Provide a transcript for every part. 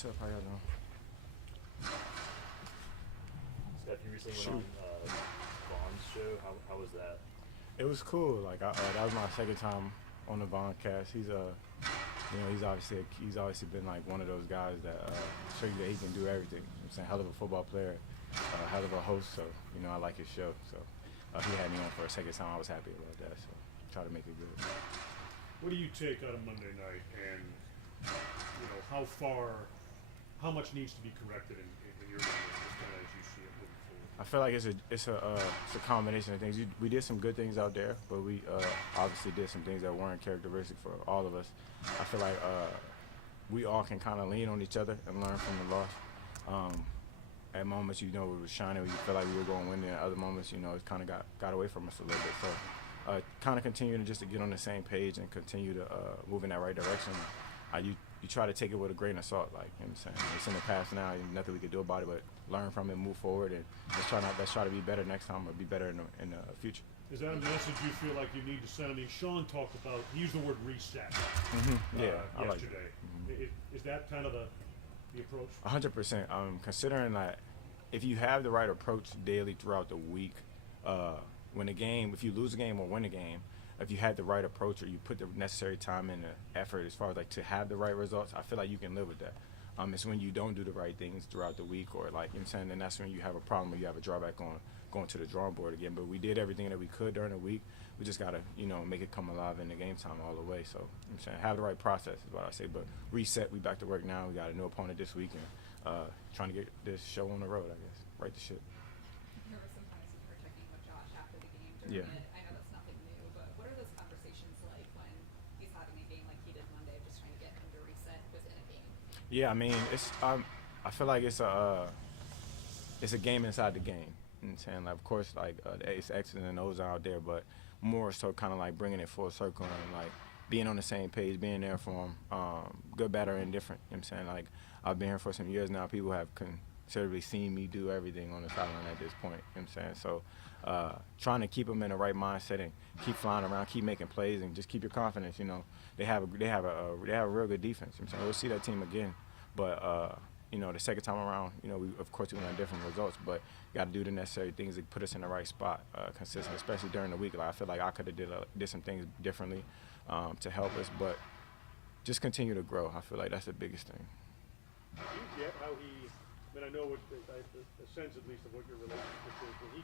What's up? How y'all doing? Steph, you recently went on Vaughn's show. How was that? It was cool. Like that was my second time on the Vaughn cast. He's he's obviously been like one of those guys that show you that he can do everything. I'm saying, hell of a football player, hell of a host. So I like his show. So he had me on for a second time. I was happy about that. So try to make it good. What do you take out of Monday night, and how much needs to be corrected in your business as you see it moving forward? I feel like it's a combination of things. We did some good things out there, but we obviously did some things that weren't characteristic for all of us. I feel like we all can kind of lean on each other and learn from the loss. At moments, it was shining. We felt like we were going to win. And at other moments, it kind of got away from us a little bit. So kind of continuing just to get on the same page and continue to move in that right direction. You try to take it with a grain of salt, like, you know what I'm saying? It's in the past now, nothing we can do about it but learn from it, move forward, and let's try to be better next time or be better in the future. Is that a message you feel like you need to send? I mean, Sean talked about, he used the word reset Yeah, I like yesterday. it. Is that kind of the approach? 100%. Considering that if you have the right approach daily throughout the week, if you lose a game or win a game, if you had the right approach or you put the necessary time and the effort as far as like to have the right results, I feel like you can live with that. It's when you don't do the right things throughout the week or like, you know what I'm saying, then that's when you have a problem or you have a drawback on going to the drawing board again. But we did everything that we could during the week. We just got to, make it come alive in the game time all the way. So, you know what I'm saying, have the right process is what I say. But reset, we back to work now. We got a new opponent this week and trying to get this show on the road, I guess, right the ship. There were some times you were checking with Josh after the game Yeah. during it. I know that's nothing new, but what are those conversations like when he's having a game like he did Monday, just trying to get him to reset within a game? Yeah, I mean, I feel like it's a game inside the game. You know what I'm saying? Like, of course, like it's X's and O's out there, but more so kind of like bringing it full circle and like being on the same page, being there for him, good, bad, or indifferent. You know what I'm saying? Like, I've been here for some years now. People have considerably seen me do everything on the sideline at this point. You know what I'm saying? So trying to keep them in the right mindset and keep flying around, keep making plays, and just keep your confidence. They have a real good defense. You know what I'm saying? We'll see that team again, but the second time around, we want different results, but got to do the necessary things to put us in the right spot, consistent, especially during the week. Like, I feel like I could have did some things differently to help us, but just continue to grow. I feel like that's the biggest thing. Do you get how I know the sense at least of what your relationship is, when he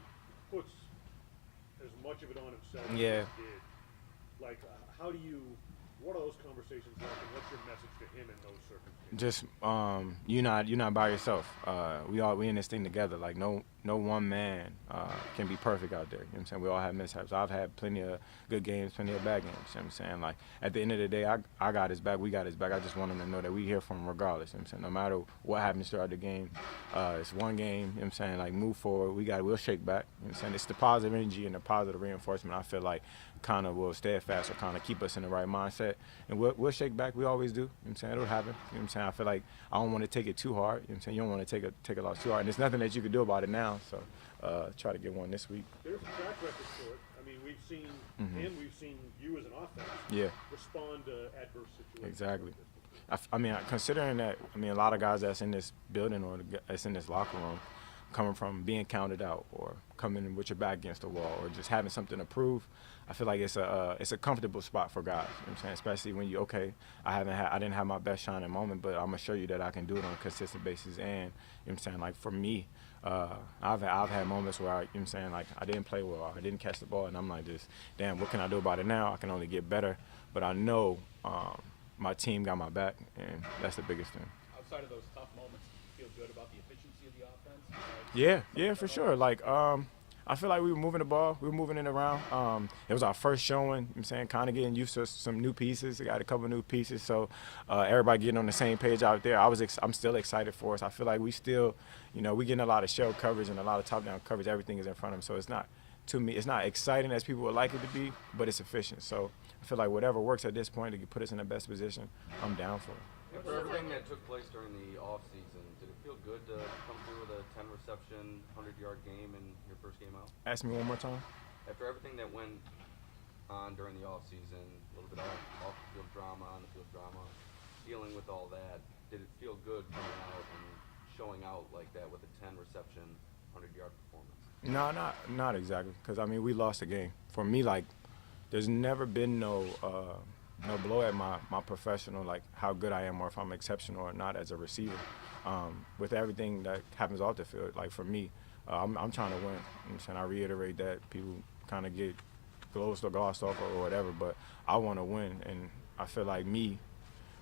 puts as much of it on himself as he did. Like, what are those conversations like, and what's your message to him in those circumstances? Just you're not by yourself. We in this thing together. Like, no one man can be perfect out there. You know what I'm saying? We all have mishaps. I've had plenty of good games, plenty of bad games. You know what I'm saying? Like, at the end of the day, I got his back. We got his back. I just want him to know that we here for him regardless. You know what I'm saying? No matter what happens throughout the game, it's one game. You know what I'm saying? Like, move forward. We'll shake back. You know what I'm saying? It's the positive energy and the positive reinforcement. I feel like kind of will steadfast or kind of keep us in the right mindset, and we'll shake back. We always do. You know what I'm saying? It'll happen. You know what I'm saying? I feel like I don't want to take it too hard. You know what I'm saying? You don't want to take a loss too hard, and there's nothing that you can do about it now. So try to get one this week. There's a track record for it. I mean, we've seen him, we've seen you as an offense respond to adverse situations. Exactly. I mean, considering that, a lot of guys that's in this building or that's in this locker room coming from being counted out or coming with your back against the wall or just having something to prove, I feel like it's a comfortable spot for guys. You know what I'm saying? Especially when I didn't have my best shining moment, but I'm gonna show you that I can do it on a consistent basis. And you know what I'm saying? Like, for me, I've had moments where you know what I'm saying, like, I didn't play well, I didn't catch the ball, and I'm like, just damn, what can I do about it now? I can only get better, but I know my team got my back, and that's the biggest thing. Outside of those tough moments, do you feel good about the efficiency of the offense? Yeah, for sure. Like, I feel like we were moving the ball. We were moving it around. It was our first showing, you know what I'm saying, kind of getting used to some new pieces. We got a couple new pieces, so everybody getting on the same page out there. I'm still excited for us. I feel like we still, we getting a lot of shell coverage and a lot of top-down coverage. Everything is in front of them, so it's not, to me, it's not exciting as people would like it to be, but it's efficient. So I feel like whatever works at this point to put us in the best position, I'm down for it. After everything that took place during the offseason, did it feel good to come through with a 10-reception, 100-yard game in your first game out? Ask me one more time. After everything that went on during the offseason, a little bit of off-the-field drama, on-the-field drama, dealing with all that, did it feel good coming out and showing out like that with a 10 reception, 100-yard performance? No, not exactly. Because, I mean, we lost the game. For me, like, there's never been no blow at my professional, like, how good I am or if I'm exceptional or not as a receiver. With everything that happens off the field, like, for me, I'm trying to win. You know what I'm saying? I reiterate that. People kind of get glossed off or whatever, but I want to win. And I feel like me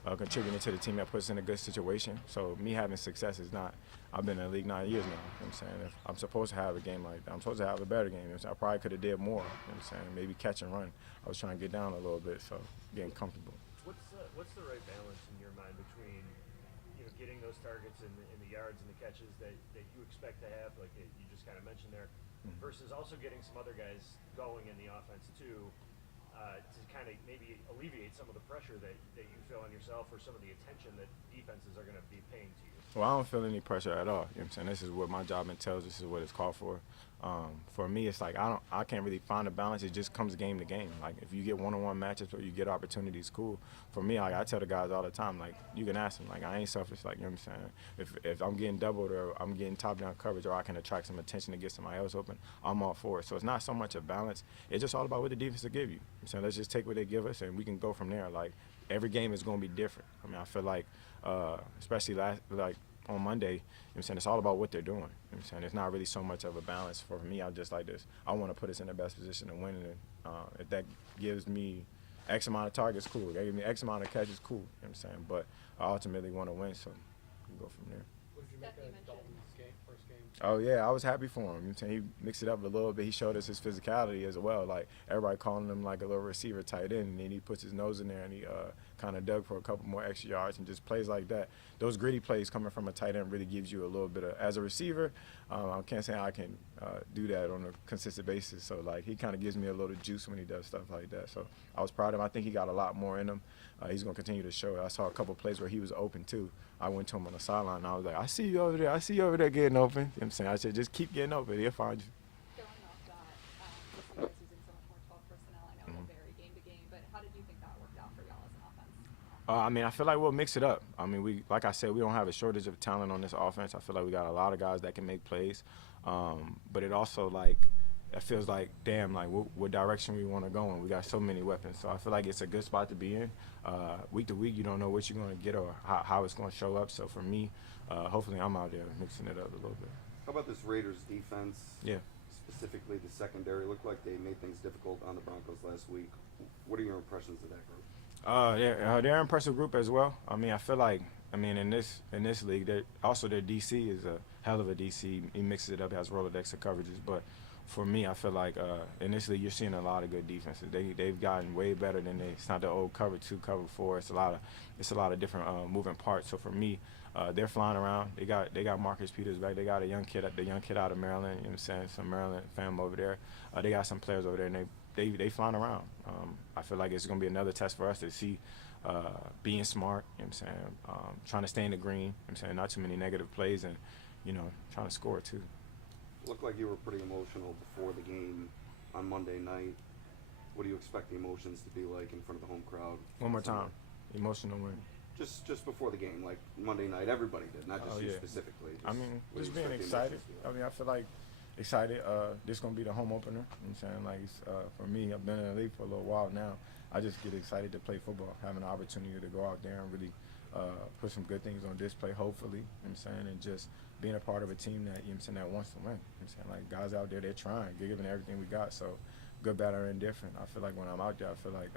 contributing to the team that puts us in a good situation. So me having success is not, I've been in the league 9 years now. You know what I'm saying? If I'm supposed to have a game like that, I'm supposed to have a better game. You know what I'm saying? I probably could have did more. You know what I'm saying? Maybe catch and run. I was trying to get down a little bit, so getting comfortable. What's the right balance in your mind between getting those targets and the yards and the catches that you expect to have, like you just kind of mentioned there, versus also getting some other guys going in the offense too, to kind of maybe alleviate some of the pressure that you feel on yourself or some of the attention that defenses are going to be paying to you? Well, I don't feel any pressure at all. You know what I'm saying? This is what my job entails. This is what it's called for. For me, it's like I can't really find a balance. It just comes game to game. Like if you get one-on-one matchups or you get opportunities, cool. For me, like, I tell the guys all the time, like you can ask them, like I ain't selfish. Like, you know what I'm saying? If I'm getting doubled or I'm getting top-down coverage or I can attract some attention to get somebody else open, I'm all for it. So it's not so much a balance. It's just all about what the defense will give you. So let's just take what they give us and we can go from there. Like every game is going to be different. I mean, I feel like, especially on Monday, you know what I'm saying, it's all about what they're doing. You know what I'm saying? It's not really so much of a balance for me. I just like this. I want to put us in the best position to win. And if that gives me X amount of targets, cool. If they give me X amount of catches, cool. You know what I'm saying? But I ultimately want to win, so we can go from there. What did you make of Dalton's first game? Oh, yeah, I was happy for him. You know what I'm saying? He mixed it up a little bit. He showed us his physicality as well. Like, everybody calling him like a little receiver tight end, and then he puts his nose in there and he kind of dug for a couple more extra yards and just plays like that. Those gritty plays coming from a tight end really gives you a little bit of, as a receiver, I can't say I can do that on a consistent basis. So, like, he kind of gives me a little juice when he does stuff like that. So I was proud of him. I think he got a lot more in him. He's going to continue to show it. I saw a couple plays where he was open, too. I went to him on the sideline, and I was like, I see you over there. I see you over there getting open. You know what I'm saying? I said, just keep getting open. He'll find you. Going off that, this year is using so much more 12 personnel. I know it'll vary game to game, but how did you think that worked out for y'all as an offense? I mean, I feel like we'll mix it up. I mean, like I said, we don't have a shortage of talent on this offense. I feel like we got a lot of guys that can make plays. But it also, like, it feels like, damn, like, what direction we want to go in. We got so many weapons. So I feel like it's a good spot to be in. Week to week, you don't know what you're going to get or how it's going to show up. So for me, hopefully I'm out there mixing it up a little bit. How about this Raiders defense? Yeah. Specifically the secondary. Looked like they made things difficult on the Broncos last week. What are your impressions of that group? They're an impressive group as well. I mean, I feel like, in this league, their DC is a hell of a DC. He mixes it up, has Rolodex of coverages. But for me, I feel like in this league, you're seeing a lot of good defenses. They've gotten way better than it's not the old cover 2, cover 4. It's a lot of different moving parts. So for me, they're flying around. They got Marcus Peters back. They got the young kid out of Maryland. You know what I'm saying? Some Maryland fam over there. They got some players over there, and they flying around. I feel like it's going to be another test for us to see being smart, you know what I'm saying, trying to stay in the green, you know what I'm saying, not too many negative plays, and, trying to score too. Looked like you were pretty emotional before the game on Monday night. What do you expect the emotions to be like in front of the home crowd? One more time. Emotional win. Just before the game, like Monday night, everybody did, not just you yeah. specifically. Just being excited. I feel like excited. This is going to be the home opener. You know what I'm saying? Like, for me, I've been in the league for a little while now. I just get excited to play football, having an opportunity to go out there and really put some good things on display, hopefully, you know what I'm saying, and just being a part of a team that, you know what I'm saying, that wants to win. You know what I'm saying? Like, guys out there, they're trying. They're giving everything we got. So, good, bad, or indifferent. I feel like when I'm out there, I feel like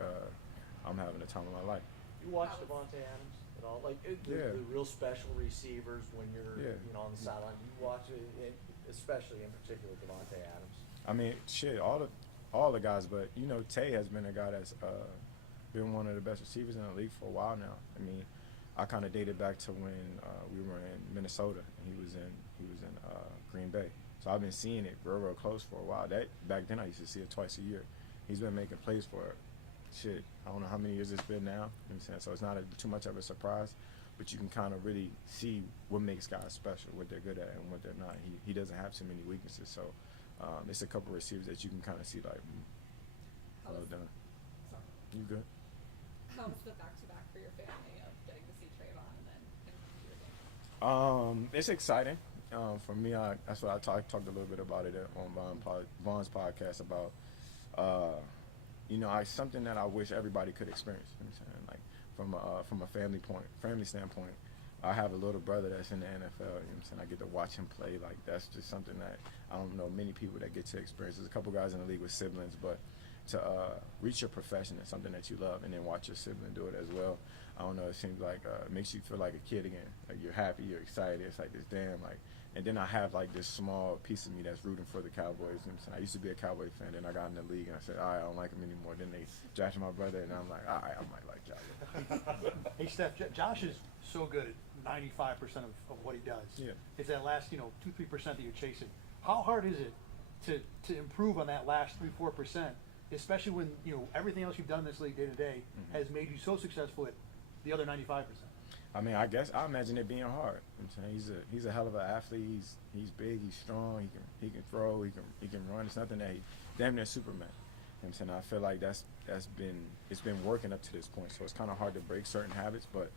I'm having the time of my life. You watch Devontae Adams at all? Like the real special receivers when you're on the sideline. You watch it, especially in particular Devontae Adams. I mean, shit, all the guys, but Tay has been a guy that's been one of the best receivers in the league for a while now. I mean, I kind of dated back to when we were in Minnesota and he was in Green Bay. So I've been seeing it real close for a while. Back then I used to see it twice a year. He's been making plays for it. Shit, I don't know how many years it's been now. You know what I'm saying? So it's not too much of a surprise, but you can kind of really see what makes guys special, what they're good at and what they're not. He doesn't have too many weaknesses. So it's a couple of receivers that you can kind of see like, well done. Sorry. You good? How was the back-to-back for your family of getting to see Trayvon and then him It's exciting. For me, that's what I talked a little bit about it on Vaughn's podcast about, something that I wish everybody could experience. You know what I'm saying? Like from a family standpoint, I have a little brother that's in the NFL. You know what I'm saying? I get to watch him play. Like that's just something that I don't know many people that get to experience. There's a couple guys in the league with siblings, but to reach your profession is something that you love, and then watch your sibling do it as well. I don't know. It seems like it makes you feel like a kid again. Like you're happy, you're excited. It's like this damn like. And then I have like this small piece of me that's rooting for the Cowboys. You know what I'm saying? I used to be a Cowboy fan. Then I got in the league and I said, all right, I don't like them anymore. Then they drafted my brother, and I'm like, all right, I might like Josh. Hey, Steph, Josh is so good at 95% of what he does. Yeah. It's that last, 2-3% that you're chasing. How hard is it to improve on that last 3-4%, especially when everything else you've done in this league day to day has made you so successful at the other 95%? I mean, I imagine it being hard. I'm saying he's a hell of an athlete. He's big. He's strong. He can throw. He can run. It's nothing that he damn near Superman. You know what I'm saying? I feel like it's been working up to this point. So it's kind of hard to break certain habits. But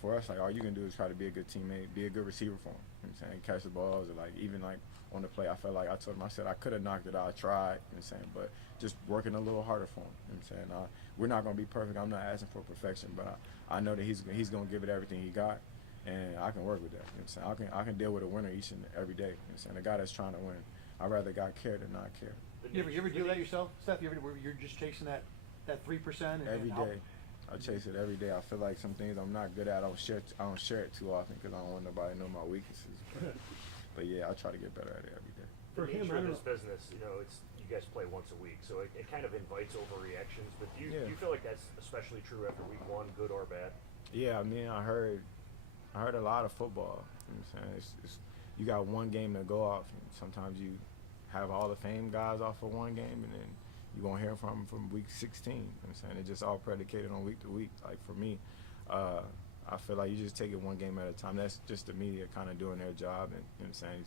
for us, like all you can do is try to be a good teammate, be a good receiver for him. You know what I'm saying? Catch the balls, or like even like on the play, I felt like I told him, I said I could have knocked it out. I tried. You know what I'm saying? But just working a little harder for him. You know what I'm saying? We're not going to be perfect. I'm not asking for perfection, but I know that he's going to give it everything he got, and I can work with that. You know what I'm saying? I can deal with a winner each and every day. You know what I'm saying? A guy that's trying to win, I'd rather God care than not care. You ever do that yourself, Steph? Where you're just chasing that 3%? Every day. I chase it every day. I feel like some things I'm not good at, I don't share it too often because I don't want nobody to know my weaknesses. But yeah, I try to get better at it every day. For him, in this business, it's you guys play once a week, so it kind of invites overreactions. But do you feel like that's especially true after week one, good or bad? Yeah, I mean, I heard a lot of football. You know what I'm saying? You got one game to go off, and sometimes you have all the fame guys off for one game, and then you won't hear from them from week 16. You know what I'm saying? It's just all predicated on week to week. Like for me, I feel like you just take it one game at a time. That's just the media kind of doing their job, and you know what I'm saying?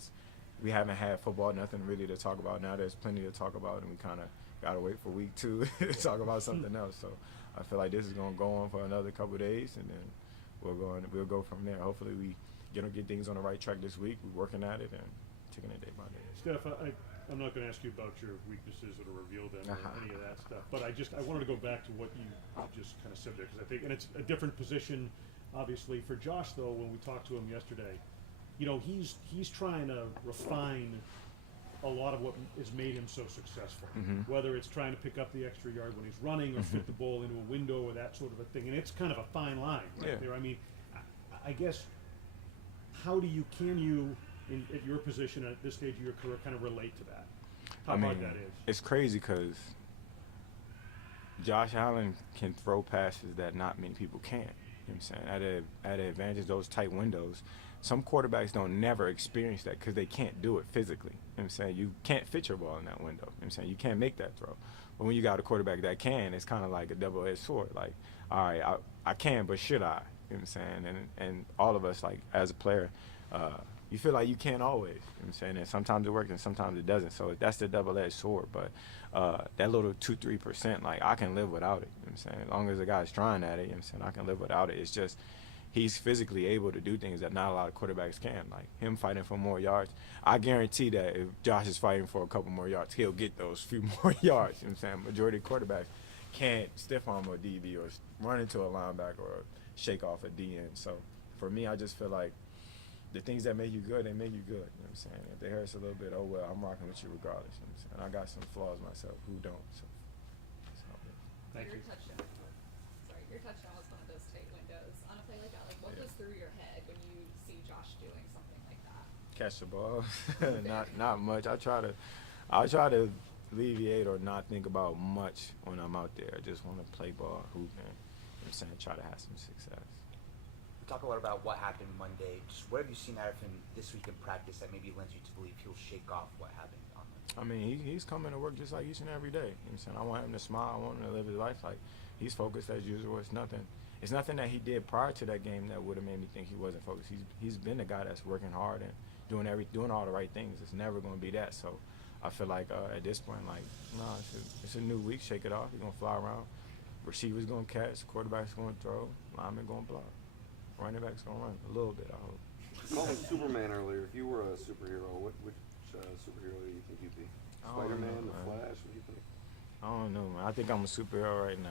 We haven't had football, nothing really to talk about. Now there's plenty to talk about, and we kind of got to wait for week 2 to talk about something else. So I feel like this is going to go on for another couple of days, and then we'll go from there. Hopefully we get things on the right track this week. We're working at it and taking it day by day. Steph, I'm not going to ask you about your weaknesses or to reveal them or any of that stuff, but I wanted to go back to what you just kind of said there, because I think, and it's a different position, obviously, for Josh, though. When we talked to him yesterday, he's trying to refine a lot of what has made him so successful, whether it's trying to pick up the extra yard when he's running or fit the ball into a window or that sort of a thing. And it's kind of a fine line right there. I mean, I guess, can you, at your position at this stage of your career, kind of relate to that? How hard that is? It's crazy because Josh Allen can throw passes that not many people can. You know what I'm saying? At an advantage, those tight windows. Some quarterbacks don't never experience that because they can't do it physically. You know what I'm saying? You can't fit your ball in that window. You know what I'm saying? You can't make that throw. But when you got a quarterback that can, it's kind of like a double-edged sword. Like, all right, I can, but should I? You know what I'm saying? And all of us, like, as a player, you feel like you can't always. You know what I'm saying? And sometimes it works and sometimes it doesn't. So that's the double-edged sword. But that little 2-3%, like, I can live without it. You know what I'm saying? As long as the guy's trying at it, you know what I'm saying? I can live without it. It's just he's physically able to do things that not a lot of quarterbacks can, like him fighting for more yards. I guarantee that if Josh is fighting for a couple more yards, he'll get those few more yards. You know what I'm saying? Majority of quarterbacks can't stiff arm a DB or run into a linebacker or shake off a DN. So for me, I just feel like the things that make you good, they make you good. You know what I'm saying? If they hurt us a little bit, oh well, I'm rocking with you regardless. You know what I'm saying? I got some flaws myself who don't. So that's how it is. Thank you. Your touchdown was one of those tight windows. On a play like that, like what goes through your head when you see Josh doing something like that? Catch the ball. not much. I try to alleviate or not think about much when I'm out there. I just want to play ball, hoop, and you know what I'm saying, try to have some success. We talk a lot about what happened Monday. Just what have you seen out of him this week in practice that maybe lends you to believe he'll shake off what happened on Monday? I mean, he's coming to work just like each and every day. You know what I'm saying? I want him to smile. I want him to live his life like he's focused as usual. It's nothing that he did prior to that game that would have made me think he wasn't focused. He's been the guy that's working hard and doing all the right things. It's never going to be that. So I feel like at this point, like, nah, it's a new week. Shake it off. He's going to fly around. Receivers going to catch. Quarterback's going to throw. Lineman going to block. Running back's going to run a little bit, I hope. called him Superman earlier. If you were a superhero, which superhero do you think you'd be? I don't Spider-Man, know, The man. Flash. What do you think? I don't know, man. I think I'm a superhero right now.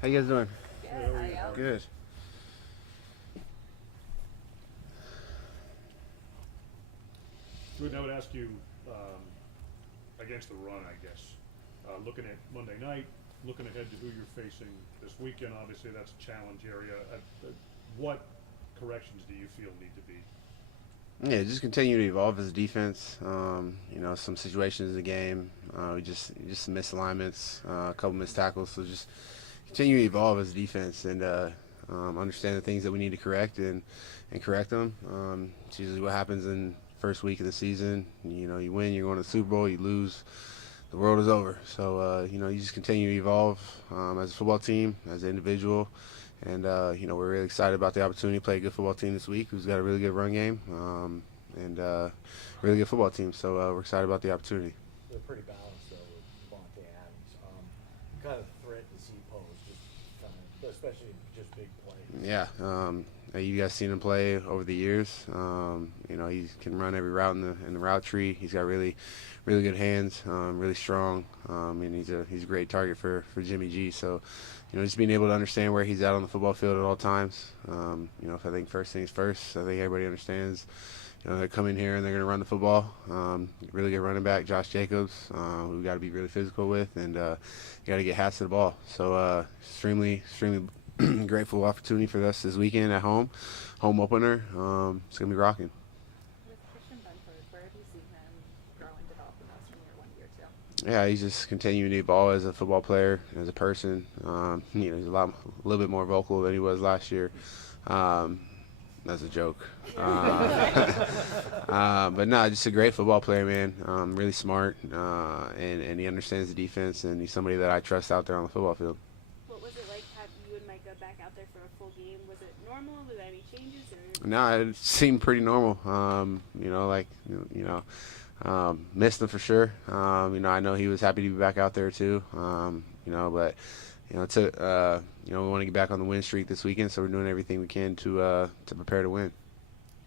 How you guys doing? Good. How are you? Good. Jordan, I would ask you, against the run, I guess, looking at Monday night, looking ahead to who you're facing this weekend, obviously that's a challenge area. What corrections do you feel need to be? Yeah, just continue to evolve as a defense. You know, some situations in the game, just some misalignments, a couple missed tackles. So just continue to evolve as a defense and understand the things that we need to correct and correct them. It's usually what happens in first week of the season. You know, you win, you're going to the Super Bowl. You lose, the world is over. So you know, you just continue to evolve as a football team, as an individual. And, you know, we're really excited about the opportunity to play a good football team this week who's got a really good run game and really good football team. So we're excited about the opportunity. They're pretty balanced, though, with Devontae Adams. What kind of threat does he pose, especially just big plays? Yeah. You guys seen him play over the years. You know, he can run every route in the route tree. He's got really good hands, really strong, and he's a great target for Jimmy G. So, you know, just being able to understand where he's at on the football field at all times. You know, I think first things first, I think everybody understands, you know, they're coming here and they're going to run the football. Really good running back, Josh Jacobs, who we got to be really physical with, and you got to get hats to the ball. So extremely grateful opportunity for us this weekend at home opener. It's going to be rocking. Yeah, he's just continuing to evolve as a football player, as a person. You know, he's a little bit more vocal than he was last year. That's a joke. But no, just a great football player, man. Really smart, and he understands the defense, and he's somebody that I trust out there on the football field. What was it like having you and Micah back out there for a full game? Was it normal? Were there any changes? Or? No, it seemed pretty normal. You know, like, you know, missed him for sure. You know, I know he was happy to be back out there too. You know, but you know, you know, we want to get back on the win streak this weekend, so we're doing everything we can to prepare to win.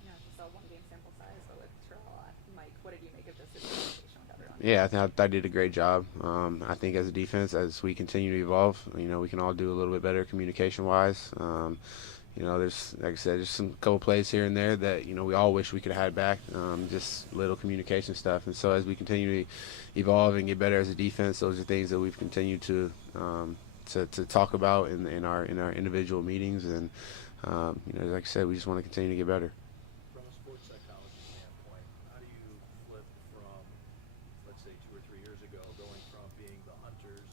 Yeah, just a one-game sample size, but with Terrell, Mike, what did you make of this communication with everyone? Yeah, I think I did a great job. I think as a defense, as we continue to evolve, you know, we can all do a little bit better communication-wise. You know, there's, like I said, just some couple plays here and there that, you know, we all wish we could have had back, just little communication stuff. And so as we continue to evolve and get better as a defense, those are things that we've continued to talk about in our individual meetings. And, you know, like I said, we just want to continue to get better. From a sports psychology standpoint, how do you flip from, let's say, 2 or 3 years ago, going from being the hunters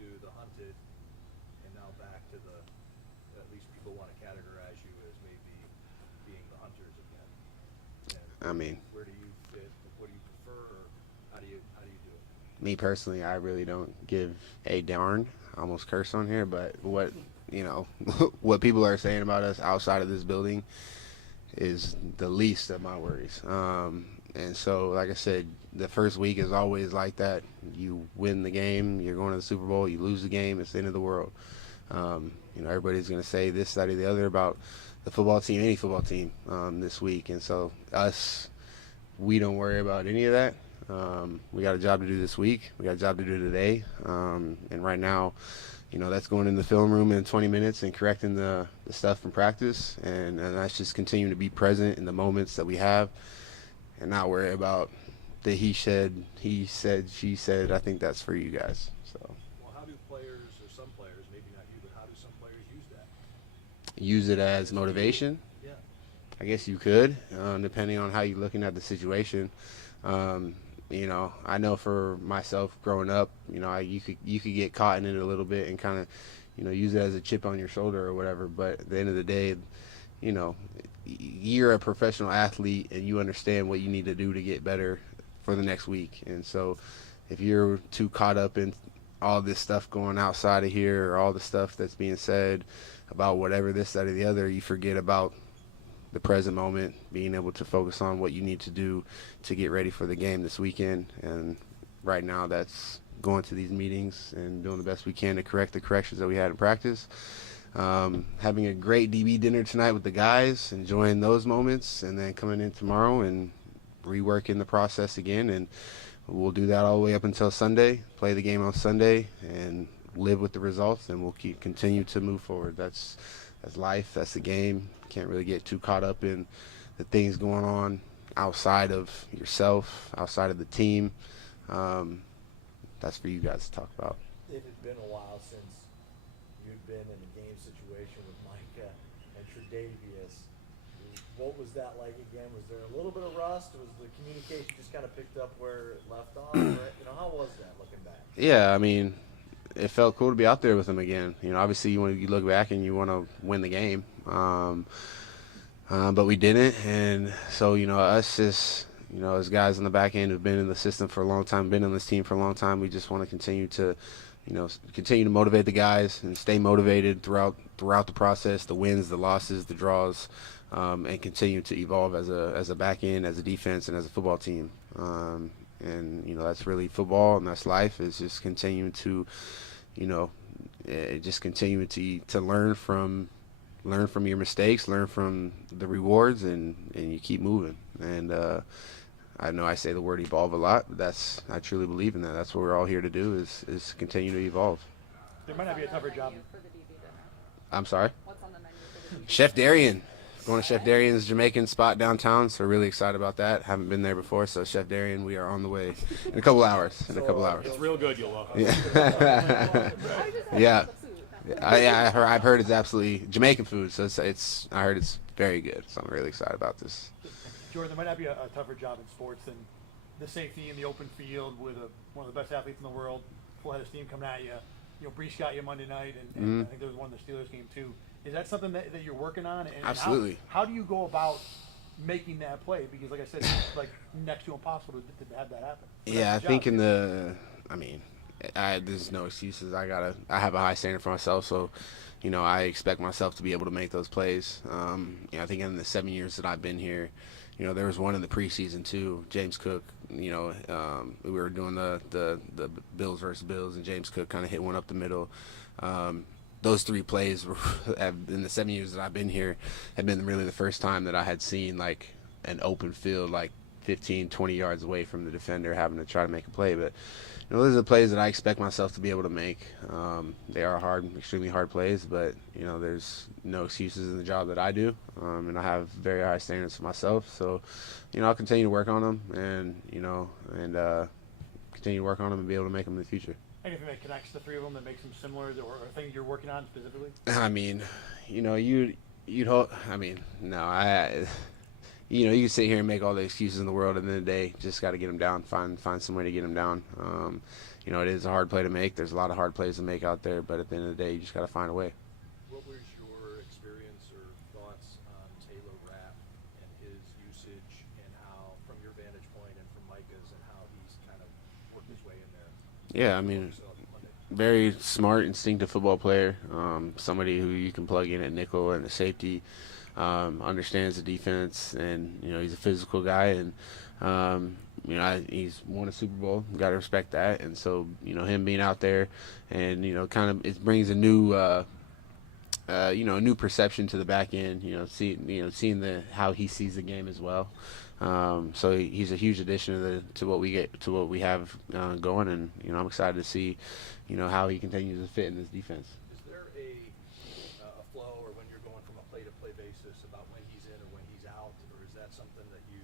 to the hunted, and now back to the, at least people want to categorize you as maybe being the hunters again? And I mean, where do you fit? What do you prefer? Or how do you do it? Me personally, I really don't give a darn. I almost curse on here, but what, you know, what people are saying about us outside of this building is the least of my worries. And so, like I said, the first week is always like that. You win the game, you're going to the Super Bowl. You lose the game, it's the end of the world. You know, everybody's going to say this, that, or the other about the football team, any football team, this week. And so we don't worry about any of that. We got a job to do this week. We got a job to do today. And right now, you know, that's going in the film room in 20 minutes and correcting the stuff from practice. And that's just continuing to be present in the moments that we have and not worry about the he said, she said. I think that's for you guys. So. Well, how do players, or some players, maybe not you, but how do some players use that? Use it as motivation? Yeah. I guess you could, depending on how you're looking at the situation. You know, I know for myself growing up, you know, you could get caught in it a little bit and kind of, you know, use it as a chip on your shoulder or whatever. But at the end of the day, you know, you're a professional athlete and you understand what you need to do to get better for the next week. And so if you're too caught up in all this stuff going outside of here or all the stuff that's being said about whatever this, that, or the other, you forget about the present moment, being able to focus on what you need to do to get ready for the game this weekend. And right now that's going to these meetings and doing the best we can to correct the corrections that we had in practice. Having a great DB dinner tonight with the guys, enjoying those moments, and then coming in tomorrow and reworking the process again and we'll do that all the way up until Sunday, play the game on Sunday, and live with the results, and we'll continue to move forward. That's life. That's the game. Can't really get too caught up in the things going on outside of yourself, outside of the team. That's for you guys to talk about. It had been a while since you'd been in a game situation with Micah and Tre'Davious. What was that like again? Was there a little bit of rust? Was the communication just kind of picked up where it left off? Or, how was that looking back? Yeah, I mean, it felt cool to be out there with them again. Obviously you look back and you want to win the game, but we didn't. And so us just as guys on the back end who've been in the system for a long time, been on this team for a long time, we just want to continue to motivate the guys and stay motivated throughout the process, the wins, the losses, the draws, and continue to evolve as a back end, as a defense, and as a football team. And that's really football, and that's life. Is just continuing to, to learn from your mistakes, learn from the rewards, and you keep moving. And I know I say the word evolve a lot, but I truly believe in that. That's what we're all here to do is continue to evolve. There might not be a tougher job. I'm sorry? What's on the menu for the DB? Chef Darien. Going to Chef Darien's Jamaican spot downtown, so really excited about that. Haven't been there before, so Chef Darien, we are on the way in a couple hours. It's real good, you'll love it. Yeah. I've heard it's absolutely Jamaican food, so I heard it's very good, so I'm really excited about this. Jordan, there might not be a tougher job in sports than the safety in the open field with one of the best athletes in the world, full head of steam coming at you. Brees got you Monday night, and I think there was one in the Steelers game too. Is that something that you're working on? And absolutely. How do you go about making that play? Because like I said, it's like next to impossible to have that happen. Yeah, I think there's no excuses. I have a high standard for myself, so I expect myself to be able to make those plays. I think in the 7 years that I've been here, there was one in the preseason too. James Cook, we were doing the Bills versus Bills, and James Cook kind of hit one up the middle. Those three plays in the 7 years that I've been here have been really the first time that I had seen like an open field, like 15, 20 yards away from the defender having to try to make a play. But those are the plays that I expect myself to be able to make. They are hard, extremely hard plays, but there's no excuses in the job that I do, and I have very high standards for myself. So, I'll continue to work on them, and continue to work on them and be able to make them in the future. Anything that connects the three of them that makes them similar, or things you're working on specifically? I mean, you'd hope. I mean, no, you can sit here and make all the excuses in the world, and at the end of the day, just got to get them down. Find some way to get them down. It is a hard play to make. There's a lot of hard plays to make out there, but at the end of the day, you just got to find a way. What was your experience or thoughts on Taylor Rapp and his usage, and how, from your vantage point and from Micah's, and how he's kind of worked his way in there? Yeah, I mean, very smart, instinctive football player. Somebody who you can plug in at nickel and a safety. Understands the defense, and he's a physical guy, and he's won a Super Bowl. Got to respect that, and so him being out there, and kind of it brings a new a new perception to the back end. Seeing how he sees the game as well. So he's a huge addition to what we have going, and I'm excited to see how he continues to fit in this defense. Is there a flow, or when you're going from a play-to-play basis about when he's in or when he's out, or is that something that you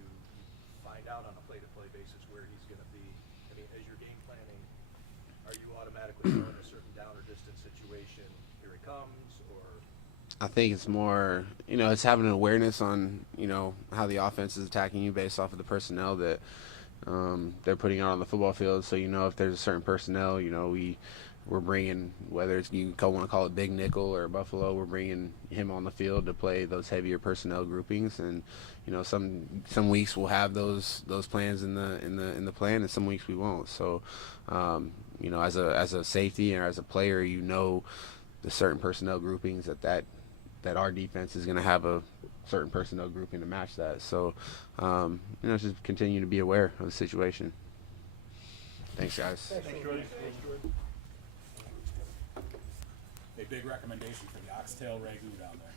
find out on a play-to-play basis where he's going to be? I mean, as you're game planning, are you automatically knowing a certain down or distance situation, here it comes, or? I think it's more, it's having an awareness on, how the offense is attacking you based off of the personnel that they're putting out on the football field. So, if there's a certain personnel, we're bringing, whether it's you want to call it big nickel or Buffalo, we're bringing him on the field to play those heavier personnel groupings. And some weeks we'll have those plans in the plan, and some weeks we won't. So, as a safety or as a player, the certain personnel groupings that our defense is going to have a certain personnel grouping to match that. So, just continue to be aware of the situation. Thanks, guys. Thanks, Jordan. A big recommendation for the oxtail ragu down there.